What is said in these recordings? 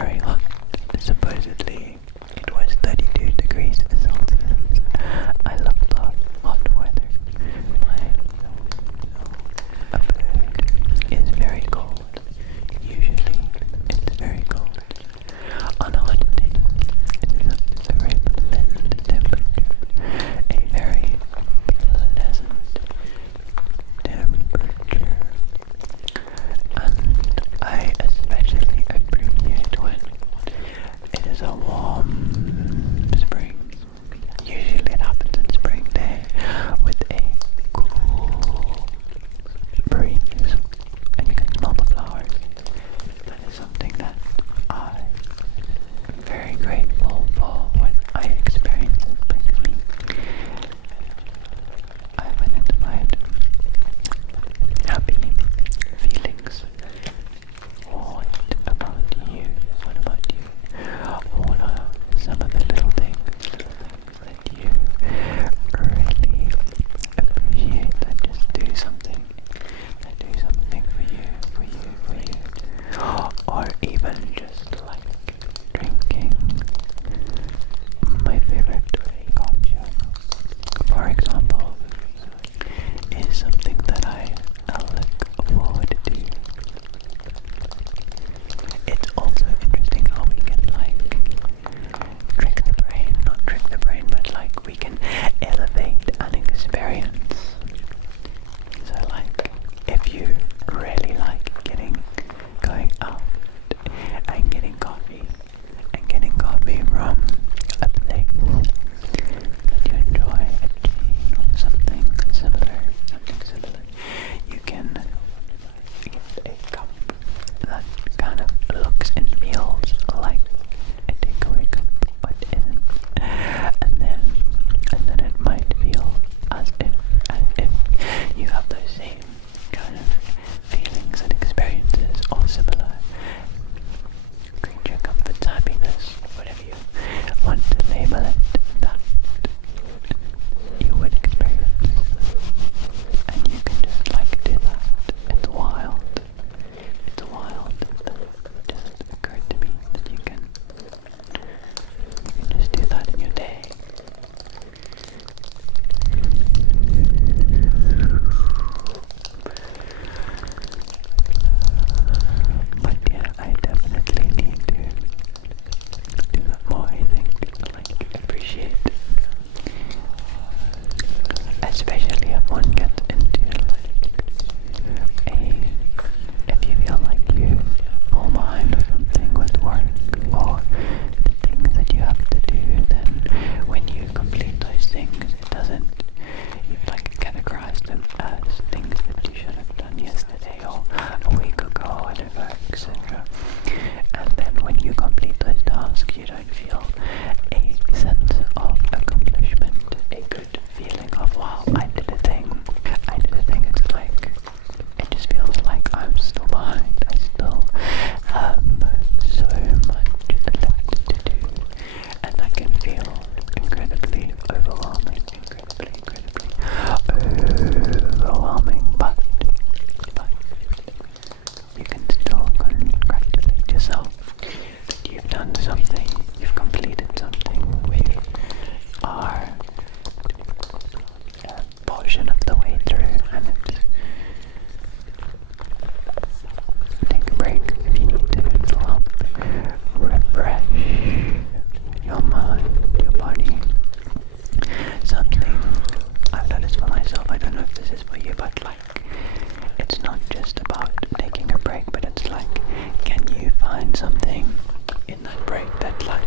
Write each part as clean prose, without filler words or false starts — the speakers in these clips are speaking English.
very hot. Supposedly it was 32 degrees Celsius. I love the hot weather. My abode is very cold. Usually it's very cold. On a hot day, it is a very pleasant temperature. A very pleasant temperature. And I especially appreciate when it is a warm spring. Usually it happens in spring day with a cool breeze and you can smell the flowers. That is something that I am very grateful for when I experience it brings me. I've identified happy feelings. What about you? What about you? What are some of the little things that you really appreciate that just do something? That do something for you, for you, for you? Or even just like drinking my favorite cocktail, for example, is something that I look forward to. It's also interesting how we can trick the brain, not trick the brain, but we can elevate an experience. So if you really like going out and getting coffee from a place that you enjoy, a chain or something similar, you can get a cup that kind of looks and feels like a takeaway cup, but isn't. And then it might feel as if you have those same kind of feelings and experiences or similar creature comforts, happiness, whatever you want to label it, that you would experience. And you can just do that. It's wild. It's wild. That just occurred to me that you can just do that in your day. But yeah, I definitely need to do that more, I think. Appreciate. Especially if one gets into if you feel like you fall behind or something with work or the things that you have to do, then when you complete those things, it doesn't, you categorize them as things that you should have done yesterday or a week ago or whatever, etc. And then when you complete those tasks, you don't feel a sense of accomplishment, a good feeling of, wow, I did a thing. It's it just feels like I'm still behind. I still have so much left to do, and that can feel incredibly overwhelming, but you can still congratulate yourself that you've done something, you've completed something, you are a portion of the way through, and it's take a break if you need to. It'll help refresh your mind, your body. Something I've noticed for myself, I don't know if this is for you, but it's not just about taking a break, but it's can you find something in that break that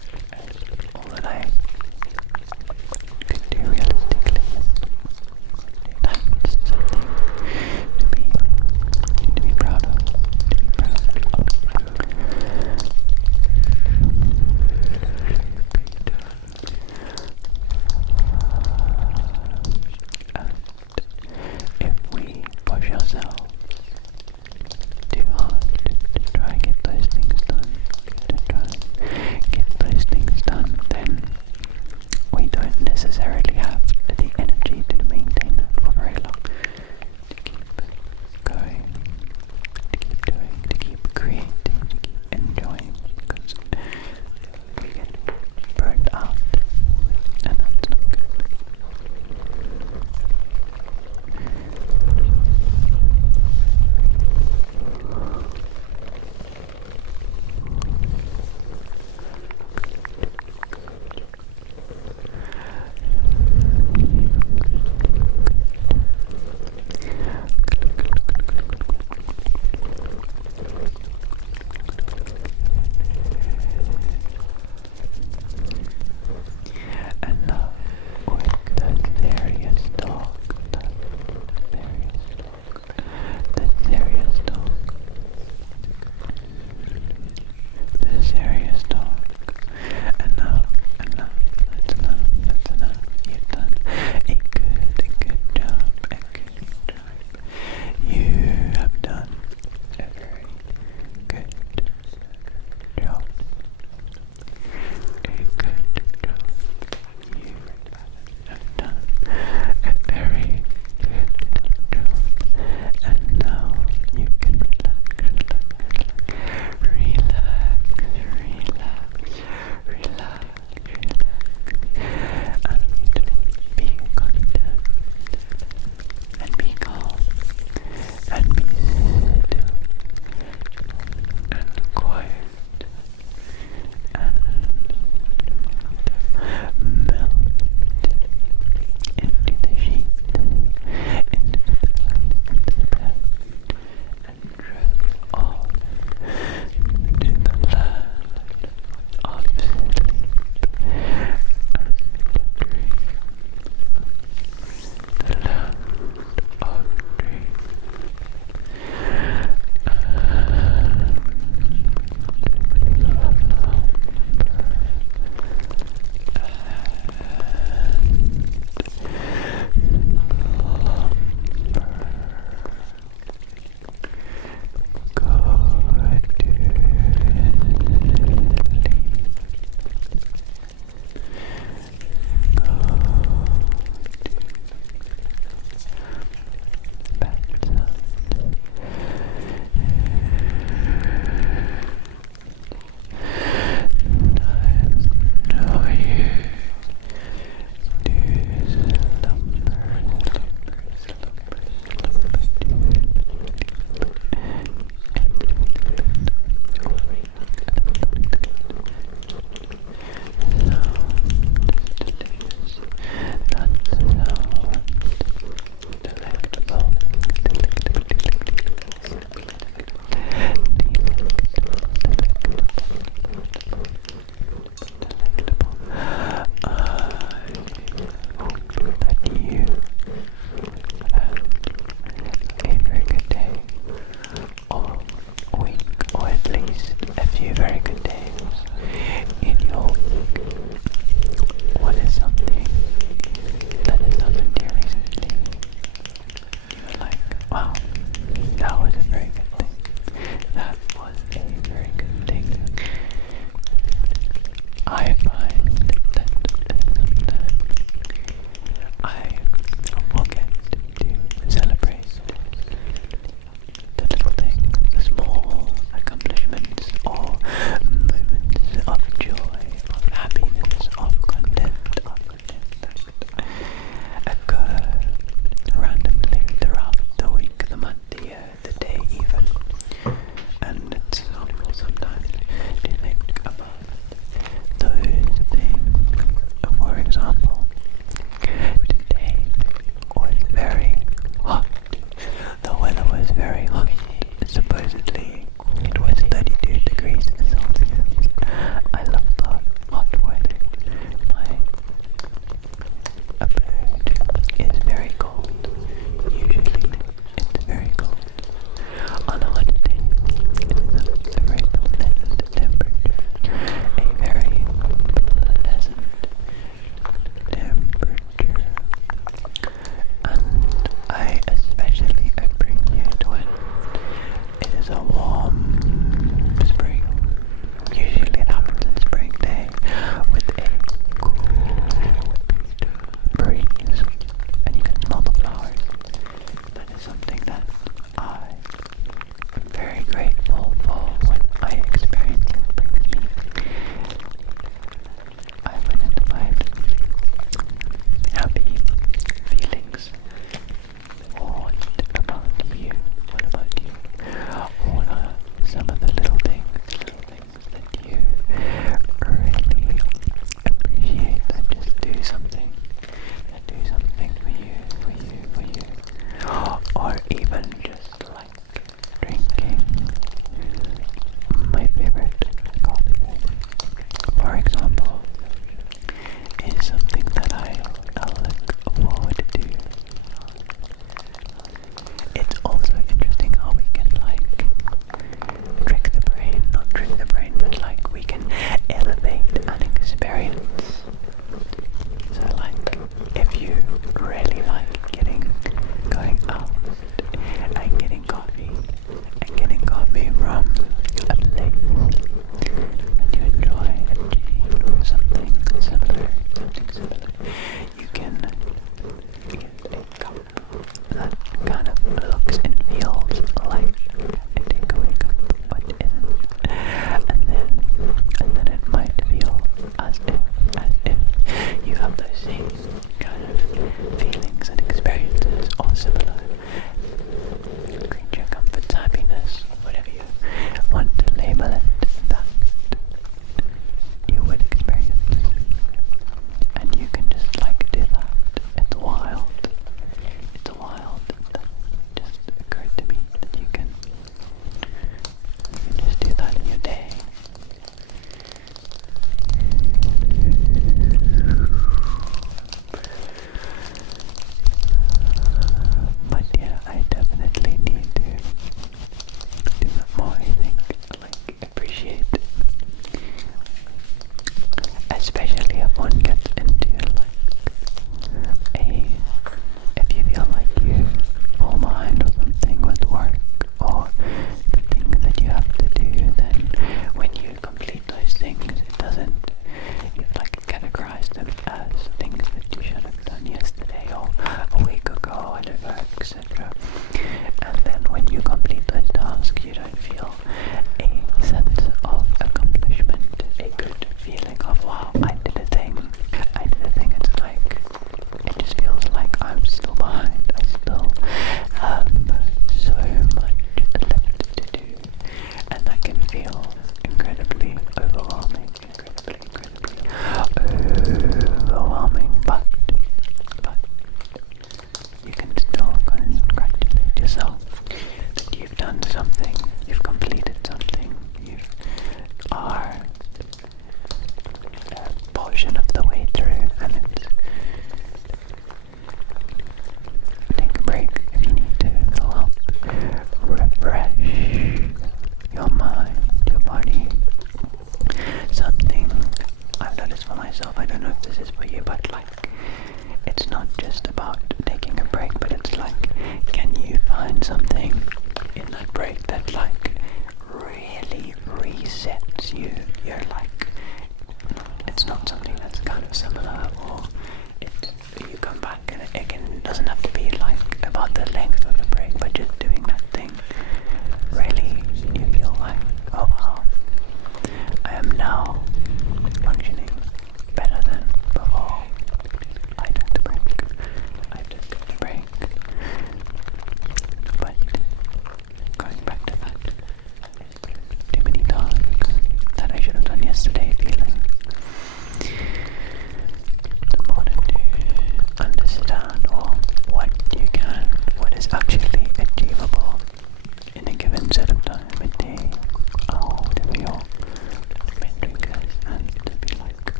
one gets into like if you feel like you fall behind or something with work or the things that you have to do, then when you complete those things, it doesn't, you like categorize them as things that you should have done yesterday or a week ago, whatever, etc. And then when you complete those tasks, you don't feel a sense of accomplishment, a good feeling of, wow, I did a thing. It's like, it just feels like I'm still behind. I still have so much left to do. And that can feel incredibly overwhelming. But you can still congratulate yourself that you've done something, you've completed something, you are a portion of the way through, and it's, take a break if you need to, fill up, refresh your mind, your body. Something I've noticed for myself, I don't know if this is for you, but like, it's not just about taking a break, but it's like, can you find something in that break that like really resets you? You're like, it's not something that's kind of similar, or you come back and it doesn't have to be like about the length of the break, but just doing that thing, really you feel like, oh wow, I am now functioning better than before. I took the break. But going back to that, too many tasks that I should have done yesterday feeling. The more to understand or what is actually achievable in a given set of time, a day, whatever your metric is, and to be like,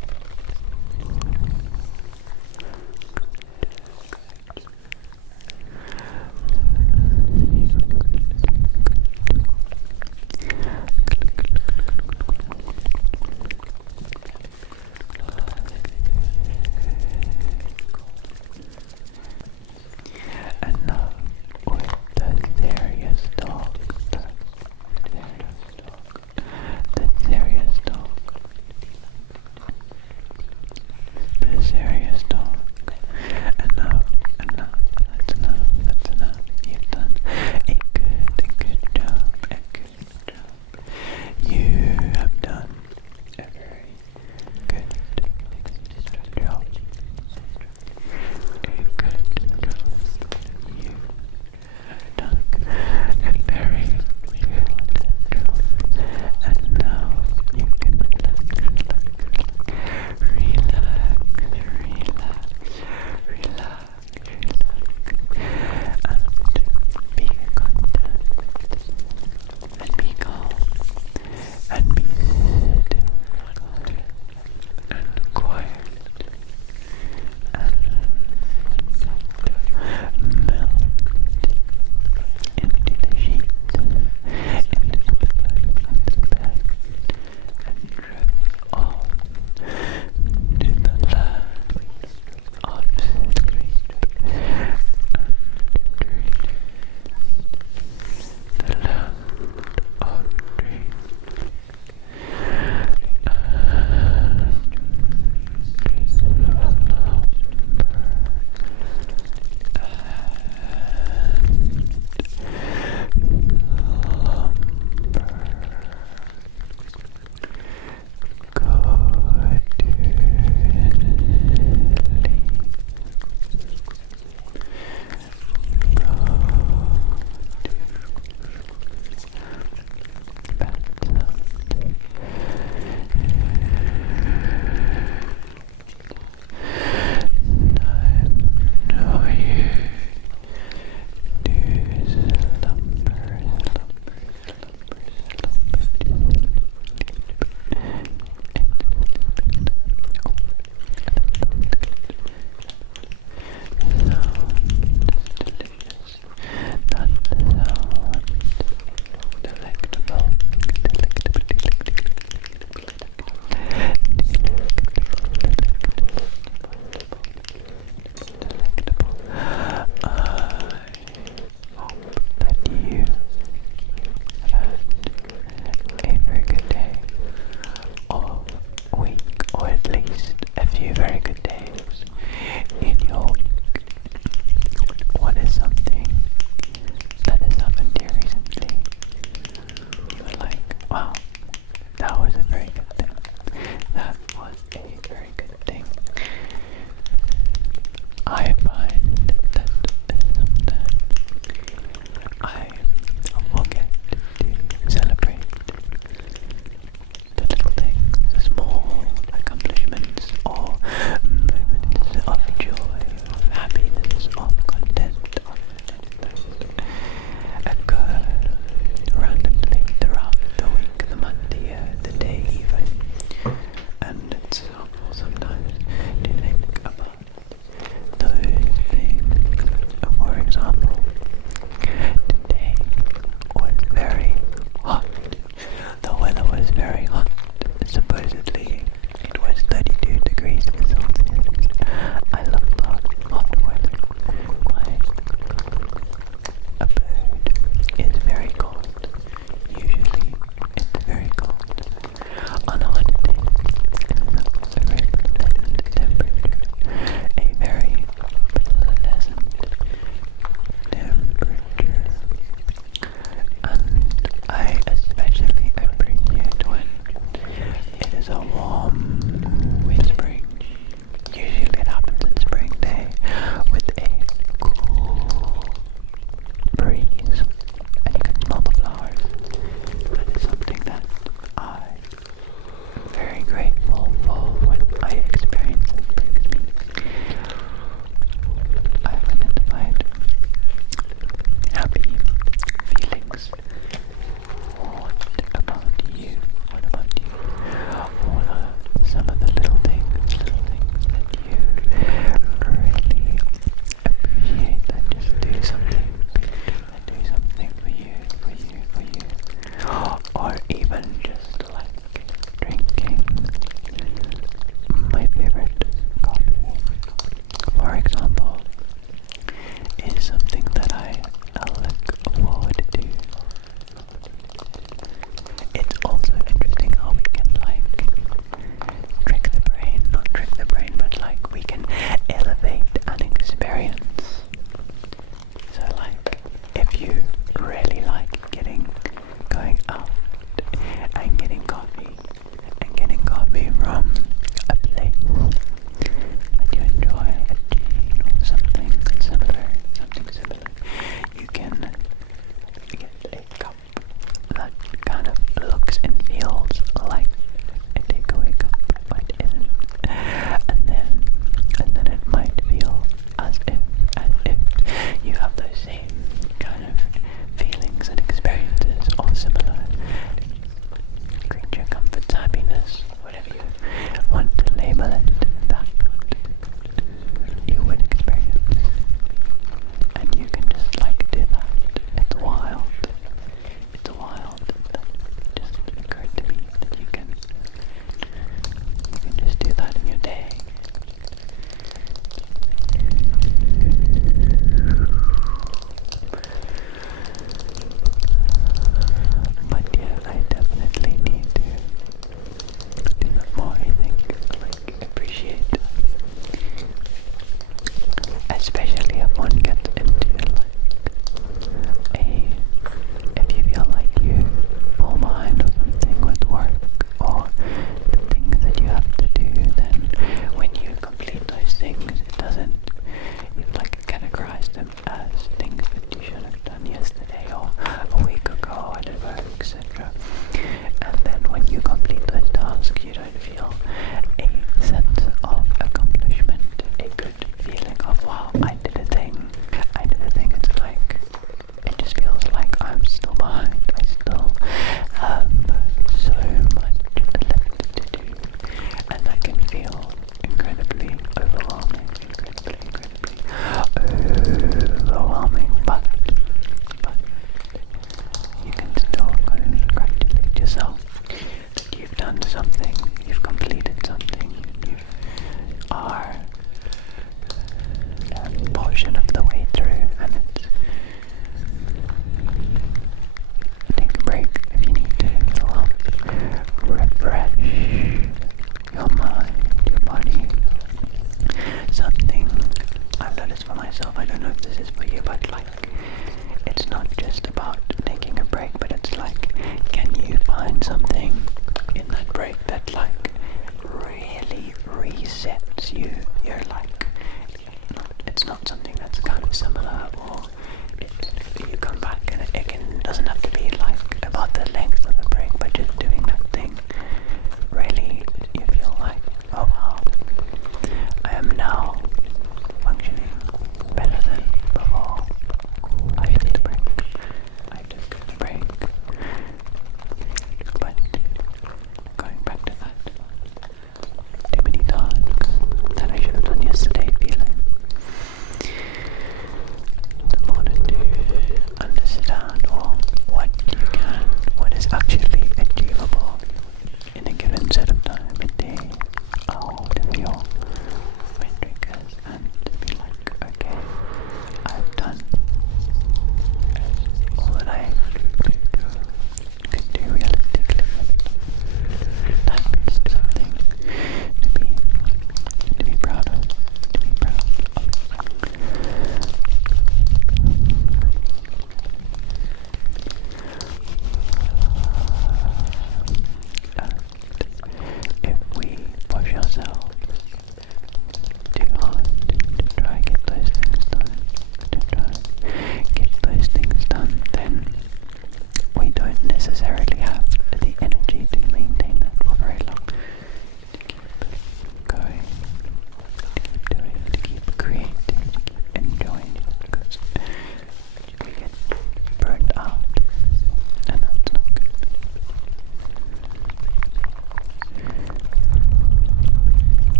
myself, I don't know if this is for you, but like, it's not just about taking a break, but it's like, can you find something in that break that like really resets you? You're like, it's not something that's kind of similar, or you come back and it doesn't have to be like about the length of the break, but just doing that thing, really, you feel like, oh wow, I am now functioning better than before. I did a break. I took a break. But going back to that, too many tasks that I should have done yesterday feeling. The more to do, understand what you can, what is actually achievable in a given set of time, a day, whatever your metric is, and to be like, okay, I've done all that I could do realistically. That is something to be proud of, if we push ourselves too hard to try and get those things done, then we don't necessarily have the energy to maintain that for very long. To keep going, to keep doing, to keep creating, to keep enjoying it, because we get burnt out, and that's not good.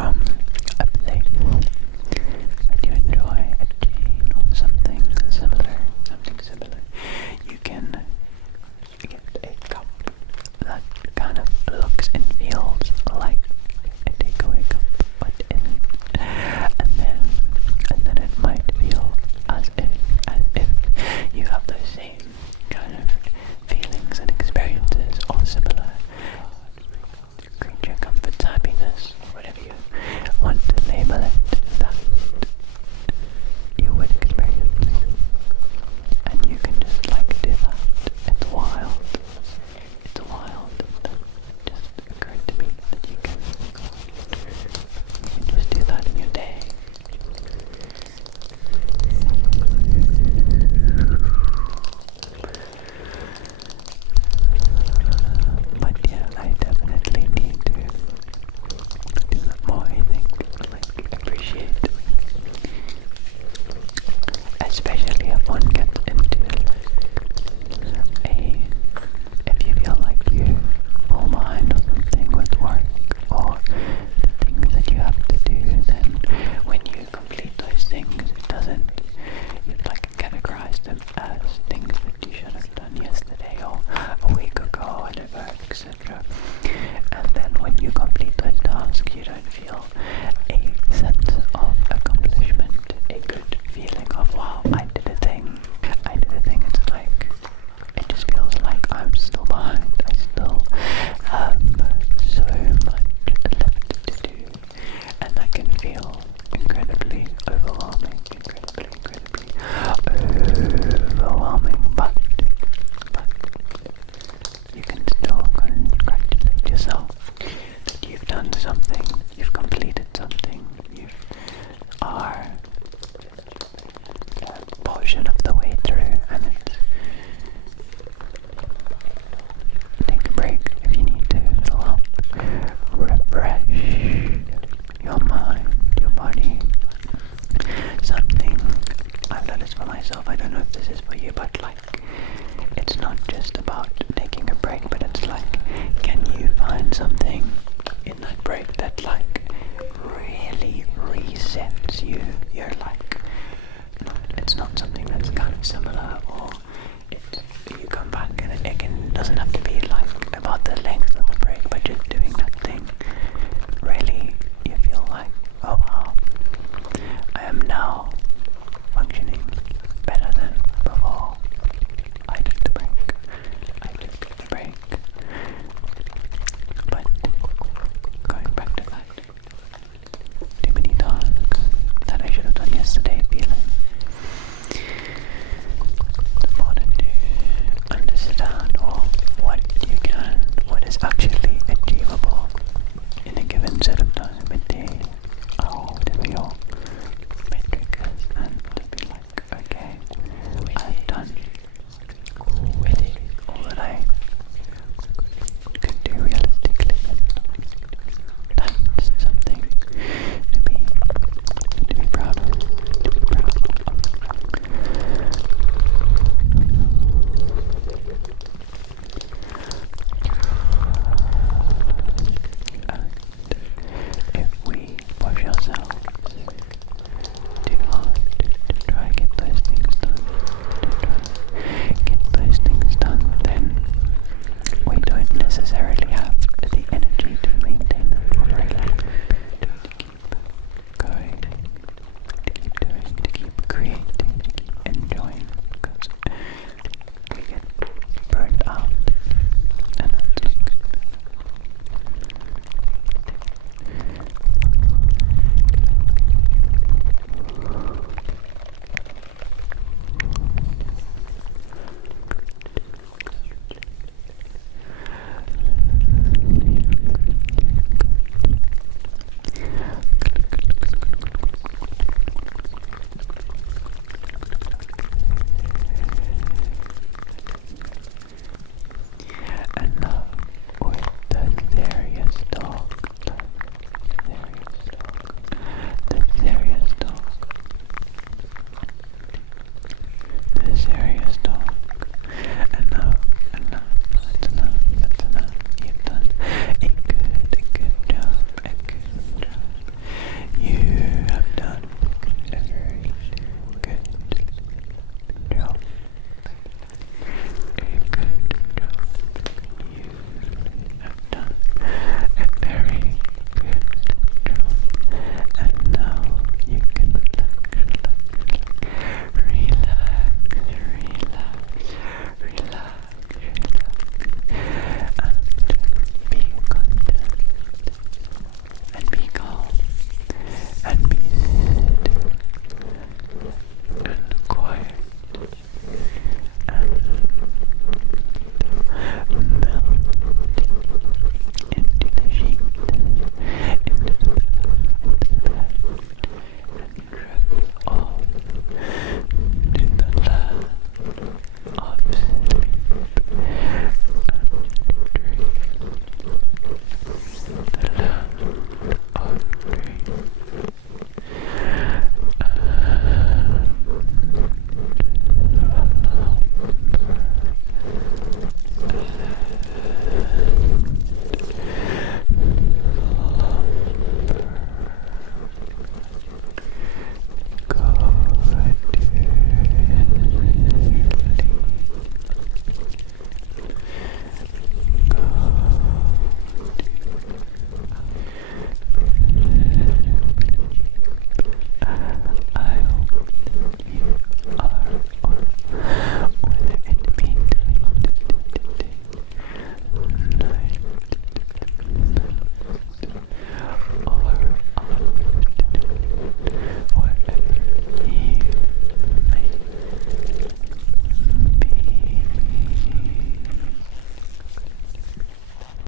from a place that you enjoy, a chain or something similar, you can get a cup that kind of looks and feels like a takeaway cup, but isn't. And then it might feel as if you have those same kind of feelings and experiences, or similar creature comforts, happiness, whatever you want to label it, that you would experience. And you can just like do that. It's wild. It's wild. That just occurred to me that you can just do that in your day. But yeah, I definitely need to do that more, I think. Like, appreciate, especially if one gets into if you feel like you fall behind or something with work, or the things that you have to do, then when you complete those things, it doesn't, you like categorize them as things that you should have done yesterday or a week ago, whatever, etc. And then when you complete those tasks, you don't feel a sense of accomplishment, a good feeling of, wow, I did a thing. It's like, it just feels like I'm still behind. I still have so much left to do, and that can feel incredibly overwhelming, but you can still congratulate yourself that you've done something, you've completed something, you are a portion of the way through, and it's, take a break if you need to, it'll help refresh your mind, your body. Something I've noticed for myself, I don't know if this is for you, but like, it's not just about taking a break, but it's like, can you find something in that break that like really resets you? You're like, it's not something that's kind of similar, or you come back and it doesn't have to be like about the length of the break, but just doing that thing, really you feel like, oh wow, I am now functioning better than before I took the break. But going back to that, too many tasks that I should have done yesterday feeling. It's important to understand what you can, what is actually achievable in a given set of